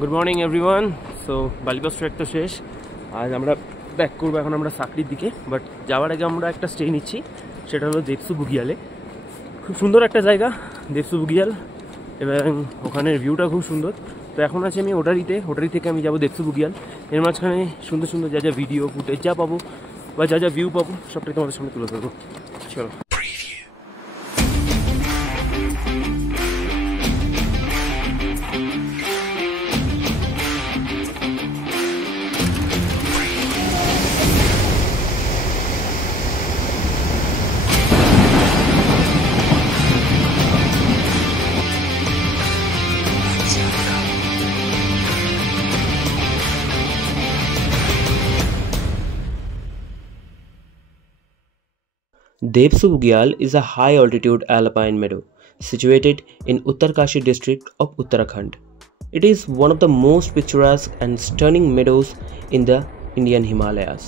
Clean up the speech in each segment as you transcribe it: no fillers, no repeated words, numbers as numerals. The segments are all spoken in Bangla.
Good morning everyone. So Bali Pass trek তো শেষ, আজ আমরা ব্যাক করবো এখন আমরা সাকরির দিকে। বাট যাওয়ার আগে আমরা একটা স্টে নিচ্ছি, সেটা হলো দেবসু বুগিয়ালে। খুব সুন্দর একটা জায়গা দেবসু বুগিয়াল, এবং ওখানের ভিউটা খুব সুন্দর। তো এখন আছে আমি ওটারি থেকে আমি যাবো দেবসু বুগিয়াল। এর মাঝখানে সুন্দর সুন্দর যা যা ভিডিও ফুটেজ যা পাবো বা যা যা ভিউ পাবো সবটাই তোমাদের সামনে তুলে ধরবো। চলো। Debsu Bugyal is a high-altitude alpine meadow situated in Uttarkashi district of Uttarakhand. It is one of the most picturesque and stunning meadows in the Indian Himalayas,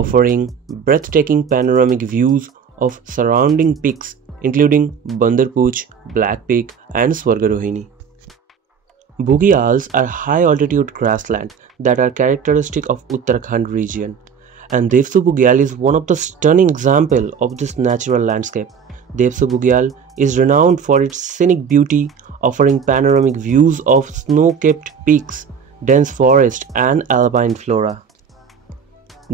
offering breathtaking panoramic views of surrounding peaks including Bandar Pooch, Black Peak and Swargarohini. Bugyals are high-altitude grassland that are characteristic of Uttarakhand region. And Debsu Bugyal is one of the stunning example of this natural landscape. Debsu Bugyal is renowned for its scenic beauty, offering panoramic views of snow-capped peaks, dense forest and alpine flora.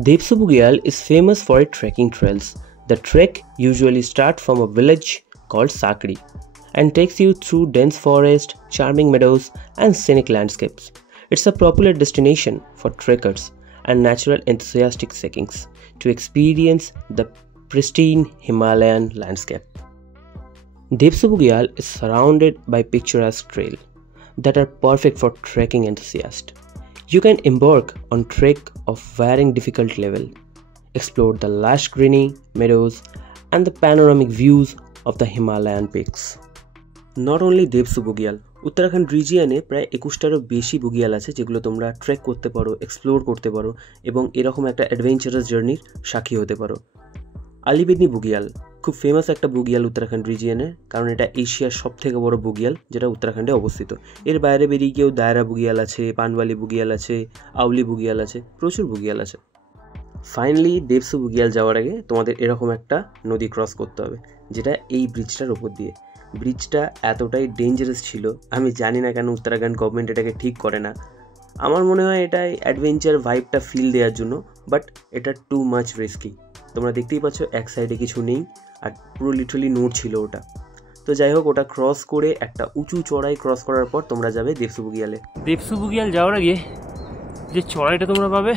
Debsu Bugyal is famous for its trekking trails. The trek usually starts from a village called Sakri and takes you through dense forest, charming meadows and scenic landscapes. It's a popular destination for trekkers and natural enthusiastic seekers to experience the pristine Himalayan landscape. Debsu Bugyal is surrounded by picturesque trails that are perfect for trekking enthusiasts. You can embark on trek of varying difficulty level, explore the lush greeny meadows and the panoramic views of the Himalayan peaks. Not only Debsu Bugyal, Uttarakhand রিজিয়নে প্রায় 21টারও বেশি বুগিয়াল আছে যেগুলো তোমরা ট্রেক করতে পারো, এক্সপ্লোর করতে পারো এবং এরকম একটা অ্যাডভেঞ্চারাস জার্নির সাক্ষী হতে পারো। আলিবেদনি বুগিয়াল খুব ফেমাস একটা বুগিয়াল উত্তরাখণ্ড রিজিয়নের, কারণ এটা এশিয়ার সবথেকে বড় বুগিয়াল যেটা উত্তরাখণ্ডে অবস্থিত। এর বাইরে বেরিয়ে গিয়েও দায়রা বুগিয়াল আছে, পানওয়ালি বুগিয়াল আছে, আউলি বুগিয়াল আছে, প্রচুর বুগিয়াল আছে। ফাইনালি দেবসু বুগিয়াল যাওয়ার আগে তোমাদের এরকম একটা নদী ক্রস করতে হবে, যেটা এই ব্রিজটার ওপর দিয়ে। ব্রিজটা এতটাই ডেঞ্জারাস ছিল, আমি জানি না কেন উত্তরাখণ্ড গভর্নমেন্ট এটাকে ঠিক করে না। আমার মনে হয় এটাই অ্যাডভেঞ্চার ভাইবটা ফিল দেওয়ার জন্য, বাট এটা টু মাচ রিস্কি। তোমরা দেখতেই পাচ্ছ এক সাইডে কিছু নেই, আর পুরো লিটারালি নোট ছিল ওটা। তো যাই হোক, ওটা ক্রস করে একটা উঁচু চড়াই ক্রস করার পর তোমরা যাবে দেবসু বুগিয়ালে। দেবসু বুগিয়াল যাওয়ার আগে যে চড়াইটা তোমরা পাবে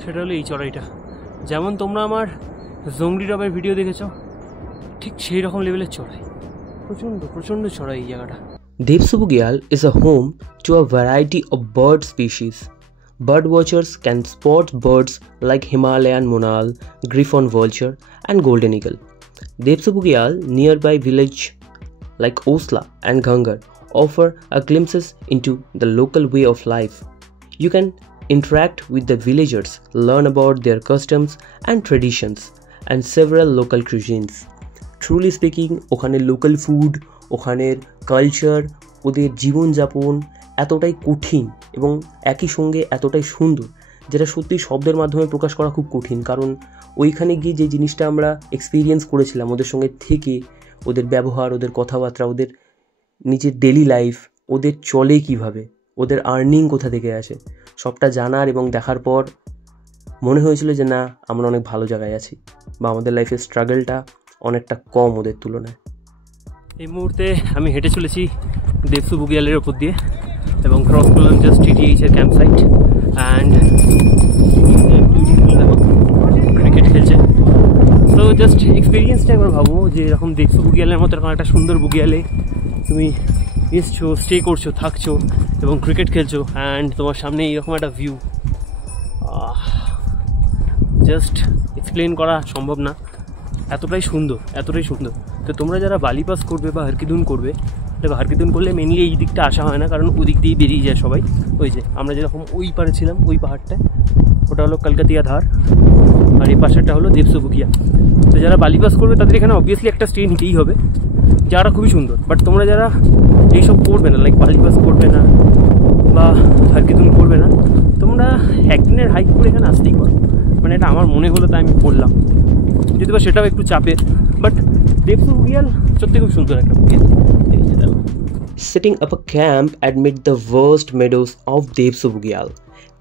সেটা হলো এই চড়াইটা। যেমন তোমরা আমার জংলি টপের ভিডিও দেখেছো, ঠিক সেই রকম লেভেলের চড়াই, প্রচণ্ড চড়াই এই জায়গাটা। Debsu Bugyal is a home to a variety of bird species. Bird watchers can spot birds like Himalayan monal, griffon vulture and golden eagle. Debsu Bugyal nearby village like Osla and Gangar offer a glimpses into the local way of life. You can interact with the villagers, learn about their customs and traditions and several local cuisines. Truly speaking, ওখানের লোকাল ফুড, ওখানের কালচার, ওদের জীবনযাপন এতটাই কঠিন এবং একই সঙ্গে এতটাই সুন্দর, যেটা সত্যি শব্দের মাধ্যমে প্রকাশ করা খুব কঠিন। কারণ ওইখানে গিয়ে যে জিনিসটা আমরা এক্সপিরিয়েন্স করেছিলাম ওদের সঙ্গে থেকে, ওদের ব্যবহার, ওদের কথাবার্তা, ওদের নিজের ডেলি লাইফ, ওদের চলে কিভাবে, ওদের আর্নিং কোথা থেকে আসে, সবটা জানার এবং দেখার পর মনে হয়েছিল যে না, আমরা অনেক ভালো জায়গায় আছি বা আমাদের লাইফের স্ট্রাগলটা অনেকটা কম ওদের তুলনায়। এই মুহূর্তে আমি হেঁটে চলেছি দেবসু বুগিয়ালের ওপর দিয়ে এবং ক্রস করলাম জাস্ট টিটিএইচের ক্যাম্প সাইট। অ্যান্ড ক্রিকেট খেলছে। সো জাস্ট এক্সপিরিয়েন্সটা একবার ভাবো যে এরকম দেবসু বুগিয়ালের মতো এরকম একটা সুন্দর বুগিয়ালে তুমি এসছো, স্টে করছো, থাকছো এবং ক্রিকেট খেলছো, অ্যান্ড তোমার সামনে এইরকম একটা ভিউ, জাস্ট এক্সপ্লেন করা সম্ভব না, এতটাই সুন্দর। তো তোমরা যারা বালিপাস করবে বা হারকিদুন করবে, দেখো হারকিদুন করলে মেনলি এই দিকটা আসা হয় না, কারণ ওদিক দিয়েই বেরিয়ে যায় সবাই। ওই যে আমরা যেরকম ওই পারে ছিলাম, ওই পাহাড়টায়, ওটা হলো কলকাতিয়া ধার, আর এই পাশেরটা হলো দেবসু বুগিয়াল। তো যারা বালিপাস করবে তাদের এখানে অবভিয়াসলি একটা স্টে নিতেই হবে, যারা খুবই সুন্দর। বাট তোমরা যারা এইসব করবে না, লাইক বালিপাস করবে না, বা হারকিতুন করবে না, তোমরা একদিনের হাইক করে এখানে আসতেই পারো। মানে এটা আমার মনে হলো তাই আমি করলাম, যদি বা সেটাও একটু চাপের, বাট দেবসু বুগিয়াল সত্যি খুব সুন্দর একটা bugyal. Setting up a camp amid the vast meadows of Debsu Bugyal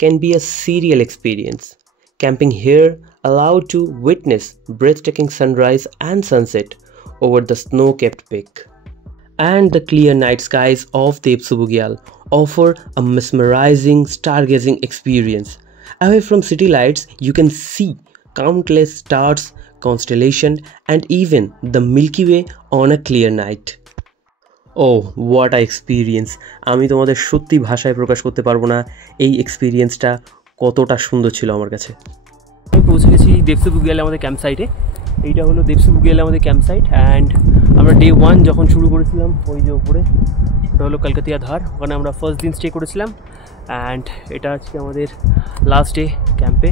can be a surreal experience. Camping here allowed to witness breathtaking sunrise and sunset over the snow-capped peak. And the clear night skies of Debsu Bugyal offer a mesmerizing stargazing experience. Away from city lights, you can see countless stars, constellations, and even the Milky Way on a clear night. Oh, what a experience! আমি তোমাদের সত্যি ভাষায় প্রকাশ করতে পারবো না এই এক্সপিরিয়েন্সটা কতটা সুন্দর ছিল আমার কাছে। আমি পৌঁছে গেছি দেবসু বুগিয়ালে আমাদের ক্যাম্প সাইটে। এইটা হলো দেবসু বুগিয়ালে আমাদের ক্যাম্প সাইট। অ্যান্ড আমরা ডে 1 যখন শুরু করেছিলাম, ওই যে উপরে ওটা হলো কলকাতিয়া ধার, ওখানে আমরা ফার্স্ট দিন স্টে করেছিলাম। অ্যান্ড এটা আজকে আমাদের লাস্ট ডে ক্যাম্পে।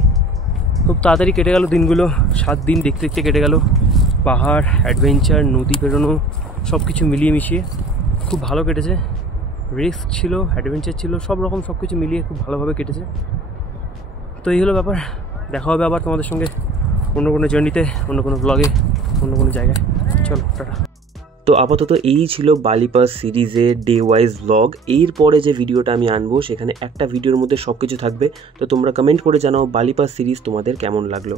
খুব তাড়াতাড়ি কেটে গেল দিনগুলো, 7 দিন দেখতে দেখতে কেটে গেল। পাহাড়, অ্যাডভেঞ্চার, নদী পেরোনো, সব কিছু মিলিয়ে মিশিয়ে খুব ভালো কেটেছে। রিস্ক ছিল, অ্যাডভেঞ্চার ছিল, সব রকম সব কিছু মিলিয়ে খুব ভালোভাবে কেটেছে। তো এই হলো ব্যাপার। দেখা হবে আবার তোমাদের সঙ্গে অন্য কোনো জার্নিতে, অন্য কোনো ব্লগে, অন্য কোনো জায়গায়। চলো টাটা। তো আপাতত এই ছিল বালি পাস সিরিজের ডে ওয়াইজ ব্লগ। এরপরে যে ভিডিওটা আমি আনবো সেখানে একটা ভিডিওর মধ্যে সব কিছু থাকবে। তো তোমরা কমেন্ট করে জানাও বালি পাস সিরিজ তোমাদের কেমন লাগলো।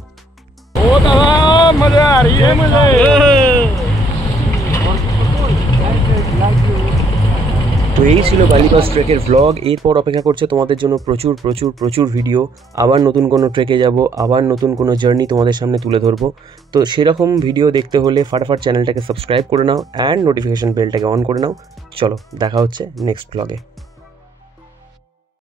তো এই ছিল বালি পাস ট্রেকের ভ্লগ। এরপর অপেক্ষা করছে তোমাদের জন্য প্রচুর প্রচুর প্রচুর ভিডিও। আবার নতুন কোনো ট্রেকে যাব, আবার নতুন কোনো জার্নি তোমাদের সামনে তুলে ধরবো। তো সেরকম ভিডিও দেখতে হলে ফাটাফাট চ্যানেলটাকে সাবস্ক্রাইব করে নাও অ্যান্ড নোটিফিকেশন বেলটাকে অন করে নাও। চলো দেখা হচ্ছে নেক্সট ব্লগে।